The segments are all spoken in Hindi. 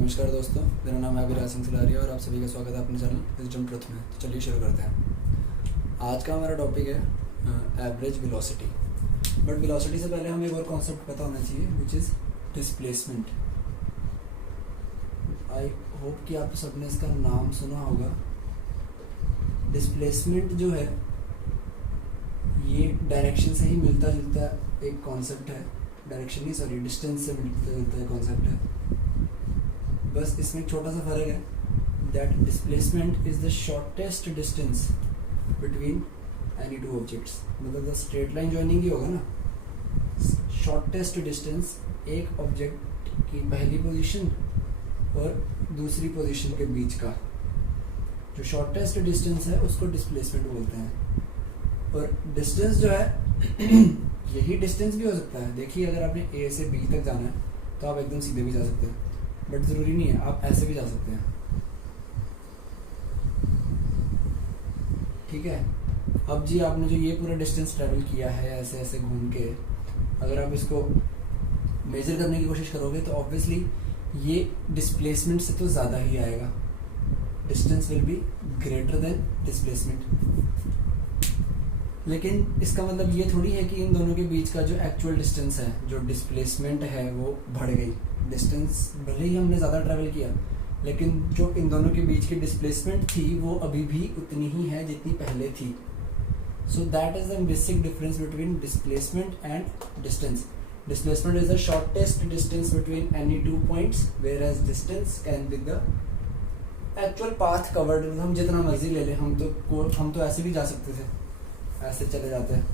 नमस्कार दोस्तों, मेरा नाम है अभिराज सिंह सिलारिया और आप सभी का स्वागत है अपने चैनल विजडम ट्रुथ में। तो चलिए शुरू करते हैं। आज का हमारा टॉपिक है एवरेज वेलोसिटी। बट वेलोसिटी से पहले हमें एक और कॉन्सेप्ट पता होना चाहिए which is displacement. I hope कि आप सबने इसका नाम सुना होगा। डिस्प्लेसमेंट जो है ये डायरेक्शन से ही मिलता जुलता एक कॉन्सेप्ट है। डायरेक्शन नहीं, सॉरी, डिस्टेंस से मिलता जुलता कॉन्सेप्ट है। बस इसमें एक छोटा सा फर्क है that displacement is the shortest distance between any two objects. मतलब द स्ट्रेट लाइन जॉइनिंग ही होगा ना। शॉर्टेस्ट डिस्टेंस एक ऑब्जेक्ट की पहली पोजीशन और दूसरी पोजीशन के बीच का जो शॉर्टेस्ट डिस्टेंस है उसको डिस्प्लेसमेंट बोलते हैं। और डिस्टेंस जो है यही डिस्टेंस भी हो सकता है। देखिए, अगर आपने ए से बी तक जाना है तो आप एकदम सीधे भी जा सकते हैं, बट ज़रूरी नहीं है, आप ऐसे भी जा सकते हैं। ठीक है। अब जी आपने जो ये पूरा डिस्टेंस ट्रैवल किया है ऐसे ऐसे घूम के, अगर आप इसको मेजर करने की कोशिश करोगे तो ऑब्वियसली ये डिस्प्लेसमेंट से तो ज़्यादा ही आएगा। Distance will be greater than displacement. लेकिन इसका मतलब ये थोड़ी है कि इन दोनों के बीच का जो एक्चुअल डिस्टेंस है, जो डिस्प्लेसमेंट है, वो बढ़ गई। डिस्टेंस भले ही हमने ज़्यादा ट्रैवल किया, लेकिन जो इन दोनों के बीच की डिस्प्लेसमेंट थी वो अभी भी उतनी ही है जितनी पहले थी। So that is the basic difference between displacement and distance. Displacement is the shortest distance between any two points, whereas distance can be the actual path covered. हम जितना मर्जी ले लें, हम तो ऐसे भी जा सकते थे, ऐसे चले जाते हैं,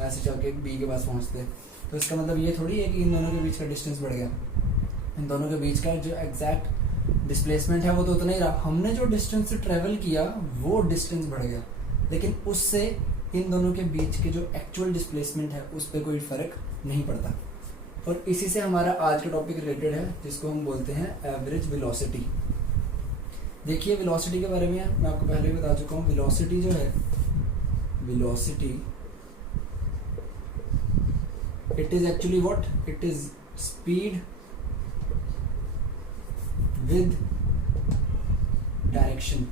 ऐसे चल के बी के पास पहुंचते हैं। तो इसका मतलब ये थोड़ी है कि इन दोनों के बीच का डिस्टेंस बढ़ गया। इन दोनों के बीच का जो एग्जैक्ट डिस्प्लेसमेंट है वो तो उतना ही रहा। हमने जो डिस्टेंस से ट्रेवल किया वो डिस्टेंस बढ़ गया, लेकिन उससे इन दोनों के बीच के जो एक्चुअल डिस्प्लेसमेंट है उस पर कोई फर्क नहीं पड़ता। और इसी से हमारा आज का टॉपिक रिलेटेड है, जिसको हम बोलते हैं एवरेज वेलोसिटी। देखिए, वेलोसिटी के बारे में मैं आपको पहले भी बता चुका हूँ। वेलोसिटी जो है, velocity, it is actually what? It is speed with direction।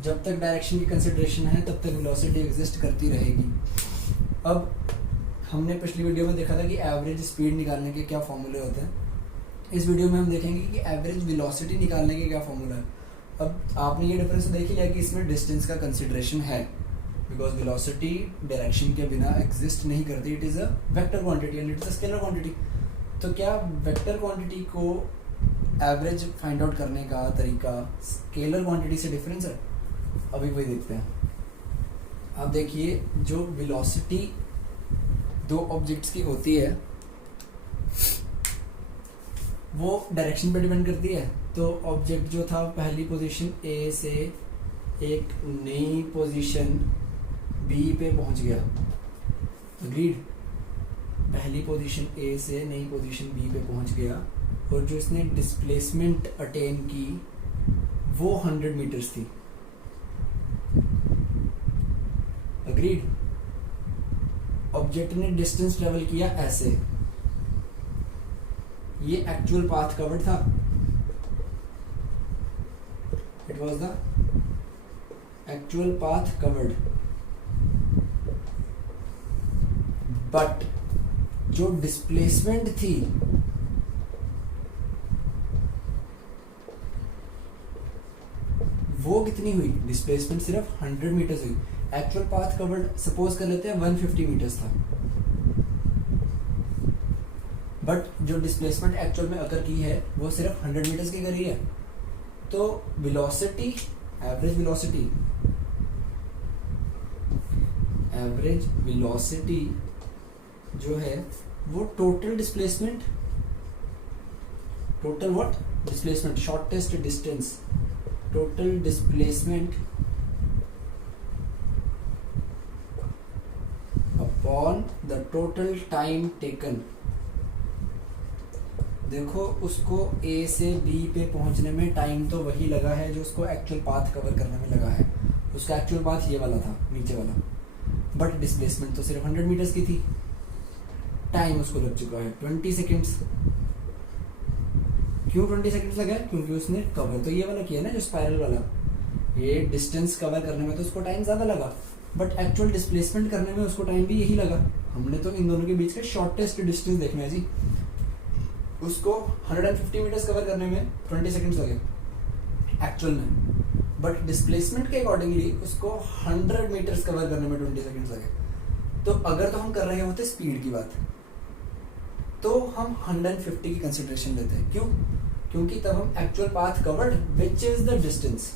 जब तक डायरेक्शन की कंसिडरेशन है तब तक वेलोसिटी एग्जिस्ट करती रहेगी। अब हमने पिछली वीडियो में देखा था कि एवरेज स्पीड निकालने के क्या फॉर्मूले होते हैं। इस वीडियो में हम देखेंगे कि एवरेज वेलोसिटी निकालने के क्या फॉर्मूला है। अब आपने ये डिफरेंस देख लिया कि इसमें डिस्टेंस का कंसिडरेशन है, बिकॉज वेलोसिटी डायरेक्शन के बिना एग्जिस्ट नहीं करती। It is a vector quantity and it is a scalar quantity. तो क्या वेक्टर क्वांटिटी को एवरेज फाइंड आउट करने का तरीका स्केलर क्वांटिटी से डिफरेंस है? अभी वही देखते हैं। आप देखिए, जो वेलोसिटी दो ऑब्जेक्ट्स की होती है वो डायरेक्शन पे डिपेंड करती है। तो ऑब्जेक्ट जो था पहली पोजीशन ए से एक नई पोजीशन बी पे पहुंच गया। अग्रीड? पहली पोजीशन ए से नई पोजीशन बी पे पहुंच गया और जो इसने डिस्प्लेसमेंट अटेन की वो 100 मीटर्स थी। अग्रीड? ऑब्जेक्ट ने डिस्टेंस ट्रेवल किया ऐसे, ये एक्चुअल पाथ कवर्ड था। It was the actual path covered, but जो डिस्प्लेसमेंट थी वो कितनी हुई? डिस्प्लेसमेंट सिर्फ 100 मीटर्स हुई। एक्चुअल पाथ कवर्ड सपोज कर लेते हैं 150 मीटर्स था, बट जो डिस्प्लेसमेंट एक्चुअल में अकर की है वो सिर्फ 100 मीटर्स की करी है। तो वेलोसिटी, एवरेज वेलोसिटी जो है वो total displacement, total what? Displacement, shortest distance, total displacement upon the total time taken. देखो, उसको ए से बी पे पहुंचने में टाइम तो वही लगा है जो उसको एक्चुअल पाथ कवर करने में लगा है। उसका एक्चुअल पाथ ये वाला था, नीचे वाला, बट डिस्प्लेसमेंट तो सिर्फ 100 मीटर्स की थी। टाइम उसको लग चुका है 20 सेकेंड्स। क्यों 20 सेकंड्स लगा? क्योंकि उसने कवर तो ये वाला किया ना, जो स्पाइरल वाला, ये डिस्टेंस कवर करने में तो उसको टाइम ज्यादा लगा, बट एक्चुअल डिस्प्लेसमेंट करने में उसको टाइम भी यही लगा। हमने तो इन दोनों के बीच का शॉर्टेस्ट डिस्टेंस देखना है जी। उसको 150 मीटर्स कवर करने में 20 सेकंड्स लगे एक्चुअल में, बट डिस्प्लेसमेंट के अकॉर्डिंगली उसको 100 मीटर्स कवर करने में 20 सेकंड्स लगे। तो अगर तो हम कर रहे होते स्पीड की बात, तो हम 150 की कंसिडरेशन लेते हैं। क्यों? क्योंकि तब हम actual path covered which is the distance,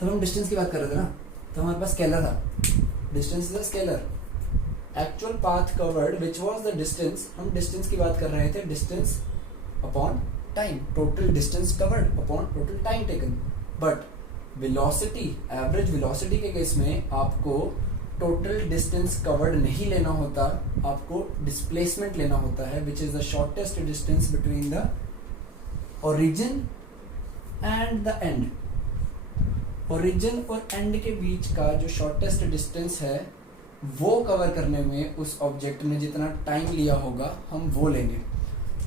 तब हम डिस्टेंस की बात कर रहे थे ना, तो हमारे पास स्केलर था, distance is a scalar, actual path covered which was the distance, हम डिस्टेंस की बात कर रहे थे, distance upon time, total distance covered upon total time taken. But velocity, average velocity के केस में आपको टोटल डिस्टेंस कवर्ड नहीं लेना होता, आपको डिस्प्लेसमेंट लेना होता है, which is the shortest distance between the origin and the end. Origin और एंड के बीच का जो शॉर्टेस्ट डिस्टेंस है, वो कवर करने में उस ऑब्जेक्ट ने जितना टाइम लिया होगा हम वो लेंगे।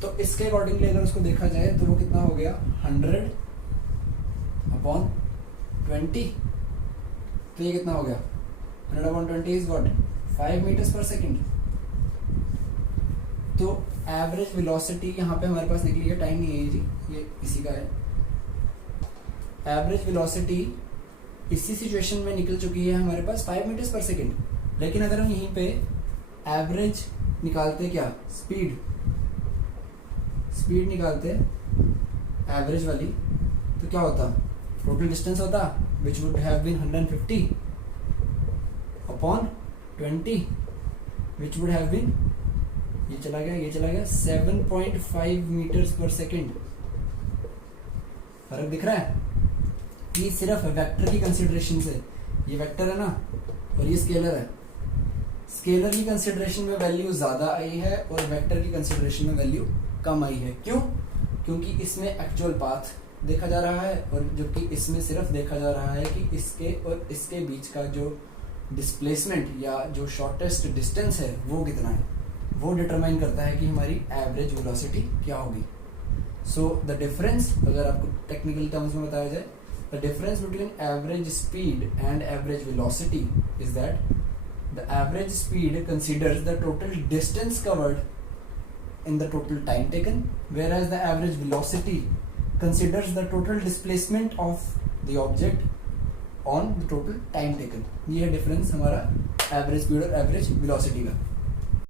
तो इसके अकॉर्डिंगली अगर उसको देखा जाए तो वो कितना हो गया, 100 अपॉन 20, तो ये कितना हो गया, 100 अपॉन 20 इज व्हाट, 5 मीटर्स पर सेकेंड। तो एवरेज वेलोसिटी यहाँ पे हमारे पास निकली है, टाइम नहीं है जी, ये इसी का है। एवरेज वेलोसिटी इसी सिचुएशन में निकल चुकी है हमारे पास 5 मीटर्स पर सेकेंड। लेकिन अगर हम यहीं पे एवरेज निकालते, क्या स्पीड, स्पीड निकालते एवरेज वाली, तो क्या होता, टोटल डिस्टेंस होता which would have been 150 upon 20 which would have been, ये चला गया, ये चला गया, 7.5 मीटर्स पर सेकेंड। फर्क दिख रहा है? ये सिर्फ वेक्टर की कंसिडरेशन से, ये वेक्टर है ना और ये स्केलर है, स्केलर की कंसिडरेशन में वैल्यू ज्यादा आई है और वेक्टर की कंसिडरेशन में वैल्यू कम आई है। क्यों? क्योंकि इसमें एक्चुअल पाथ देखा जा रहा है और जबकि इसमें सिर्फ देखा जा रहा है कि इसके और इसके बीच का जो डिस्प्लेसमेंट या जो शॉर्टेस्ट डिस्टेंस है वो कितना है, वो डिटरमाइन करता है कि हमारी एवरेज वेलोसिटी क्या होगी। सो द डिफरेंस, अगर आपको टेक्निकल टर्म्स में बताया जाए, the difference between average speed and average velocity is that the average speed considers the total distance covered in the total time taken, whereas the average velocity considers the total displacement of the object on the total time taken। ये है डिफरेंस हमारा एवरेज स्पीड और एवरेज वेलोसिटी का।